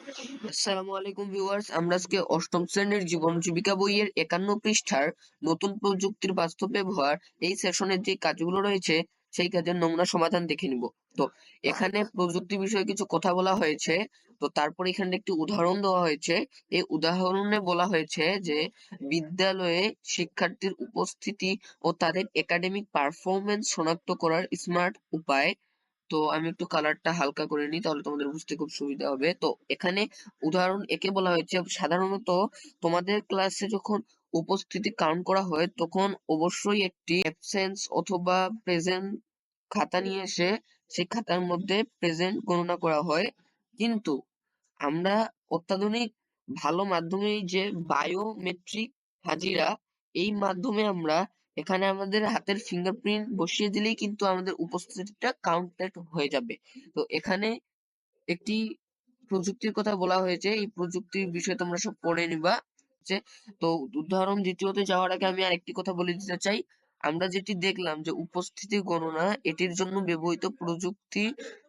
আসসালামু আলাইকুম ভিউয়ার্স, আমরা আজকে অষ্টম শ্রেণীর জীবন জীবিকা বইয়ের 51 পৃষ্ঠার নতুন প্রযুক্তির বাস্তব ব্যবহার এই সেশনের যে কাজগুলো রয়েছে সেই কাজের নমুনা সমাধান দেখে নিব। তো এখানে প্রযুক্তি বিষয়ে কিছু কথা বলা হয়েছে। তো তারপর এখানে একটি উদাহরণ দেওয়া হয়েছে। এই উদাহরণে বলা হয়েছে যে বিদ্যালয়ে শিক্ষার্থীর উপস্থিতি ও তাদের একাডেমিক পারফরমেন্স শনাক্ত করার স্মার্ট উপায়। তো আমি একটু কালারটা হালকা করে নিই, তাহলে তোমাদের বুঝতে খুব সুবিধা হবে। তো এখানে উদাহরণ একে বলা হয়েছে, সাধারণত তোমাদের ক্লাসে যখন উপস্থিতি কাউন্ট করা হয় তখন অবশ্যই একটি অ্যাবসেন্স অথবা প্রেজেন্ট খাতা নিয়ে এসে সেই খাতার মধ্যে প্রেজেন্ট গণনা করা হয়। কিন্তু আমরা অত্যাধুনিক ভালো মাধ্যমে যে বায়োমেট্রিক হাজিরা, এই মাধ্যমে আমরা এখানে আমাদের হাতের ফিঙ্গারপ্রিন্ট বসিয়ে দিলেই কিন্তু আমাদের উপস্থিতিটা কাউন্টেড হয়ে যাবে। তো এখানে একটি প্রযুক্তির কথা বলা হয়েছে, এই প্রযুক্তির বিষয়ে তোমরা সব পড়ে নিবা। যে তো উদাহরণ দ্বিতীয়তে যাওয়ার আগে আমি আরেকটি কথা বলে দিতে চাই। আমরা যেটি দেখলাম যে উপস্থিতি গণনা, এটির জন্য ব্যবহৃত প্রযুক্তি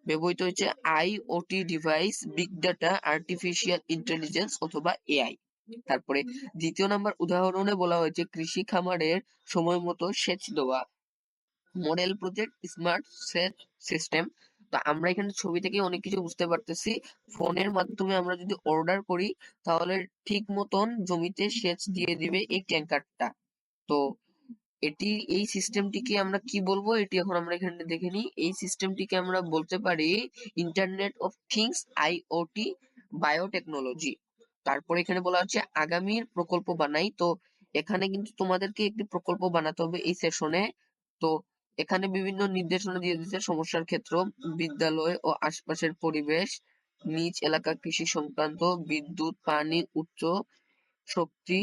ব্যবহৃত হচ্ছে IoT device, big data, artificial intelligence অথবা এআই। তারপরে দ্বিতীয় নাম্বার উদাহরণে বলা হয়েছে কৃষি খামারের সময় মতো সেচ দেওয়া, মডেল প্রজেক্ট স্মার্ট সেচ সিস্টেম। তো আমরা এখানে ছবি থেকে অনেক কিছু বুঝতে পারতেছি। ফোনের মাধ্যমে আমরা যদি অর্ডার করি তাহলে ঠিক মতন জমিতে সেচ দিয়ে দিবে এই ট্যাঙ্কারটা। তো এই সিস্টেমটিকে আমরা কি বলবো, এটি এখন আমরা এখানে দেখে নিই। এই সিস্টেমটিকে আমরা বলতে পারি internet of things, IoT, biotechnology. তারপর এখানে বলা হচ্ছে আগামীর প্রকল্প বানাই। তো এখানে কিন্তু তোমাদেরকে একটি প্রকল্প বানাতে হবে এই সেশনে। তো এখানে বিভিন্ন নির্দেশনা দিয়ে দিচ্ছে সমস্যার ক্ষেত্র, বিদ্যালয় ও আশপাশের পরিবেশ, নিজ এলাকা কৃষি সংক্রান্ত, বিদ্যুৎ, পানি, উচ্চ শক্তি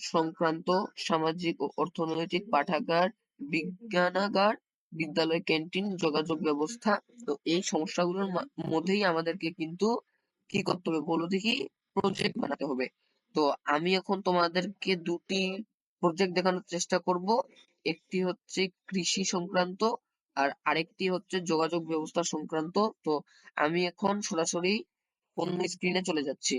সংক্রান্ত, সামাজিক ও অর্থনৈতিক, পাঠাগার, বিজ্ঞানাগার, বিদ্যালয় ক্যান্টিন, যোগাযোগ ব্যবস্থা। তো এই সমস্যাগুলোর মধ্যেই আমাদেরকে কিন্তু কি করতে হবে বলো দেখি, প্রজেক্ট বানাতে হবে। তো আমি এখন তোমাদেরকে দুটি প্রজেক্ট দেখানোর চেষ্টা করব। একটি হচ্ছে কৃষি সংক্রান্ত আর আরেকটি হচ্ছে যোগাযোগ ব্যবস্থা সংক্রান্ত। তো আমি এখন সরাসরি অন্য স্ক্রিনে চলে যাচ্ছি।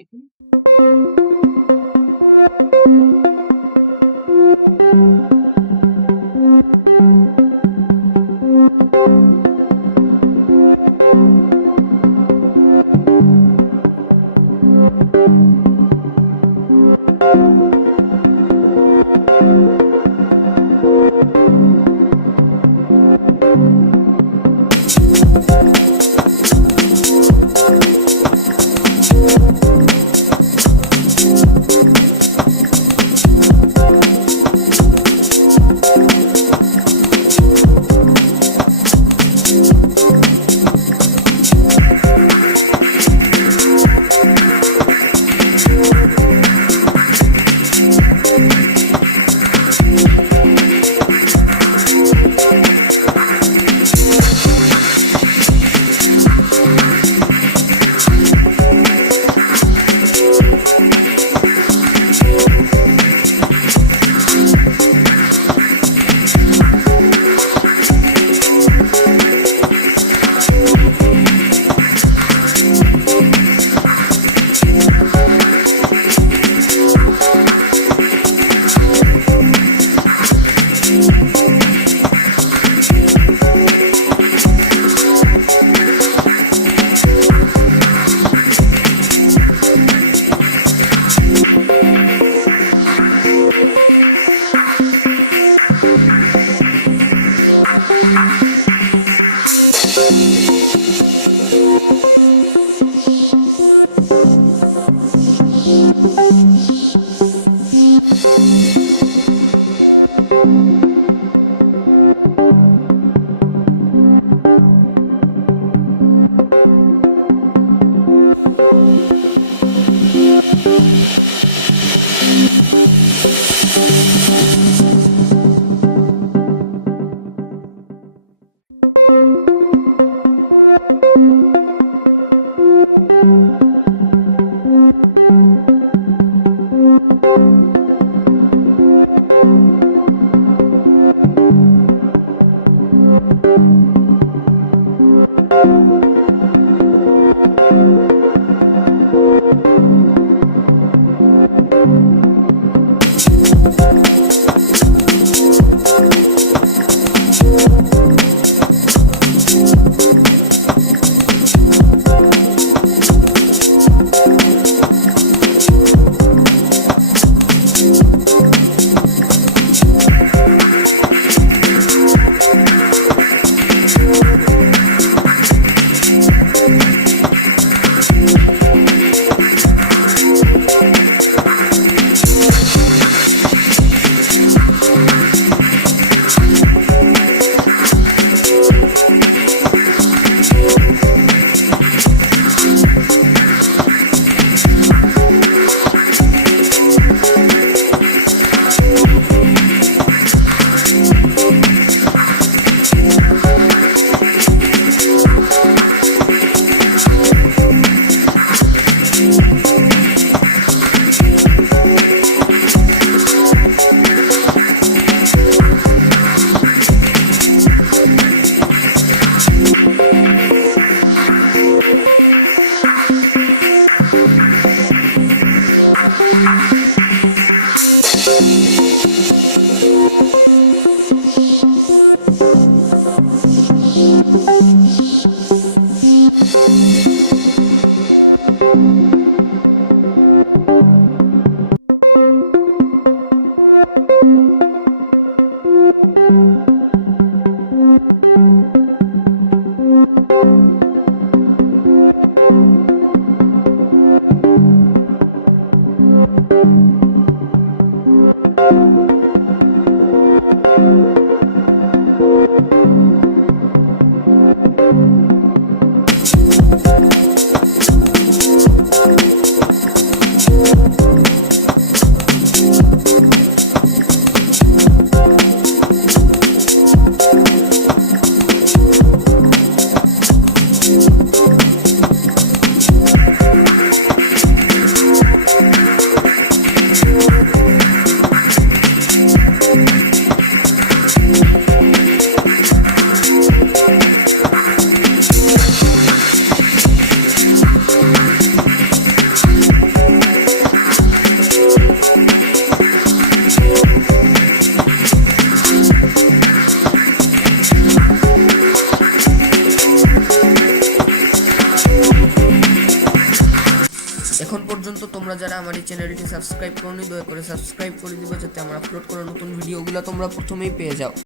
এখন পর্যন্ত তোমরা যারা আমার এই চ্যানেলটি সাবস্ক্রাইব করোনি, দয়া করে সাবস্ক্রাইব করে দিবে, যাতে আমার আপলোড করা নতুন ভিডিওগুলো তোমরা প্রথমেই পেয়ে যাও।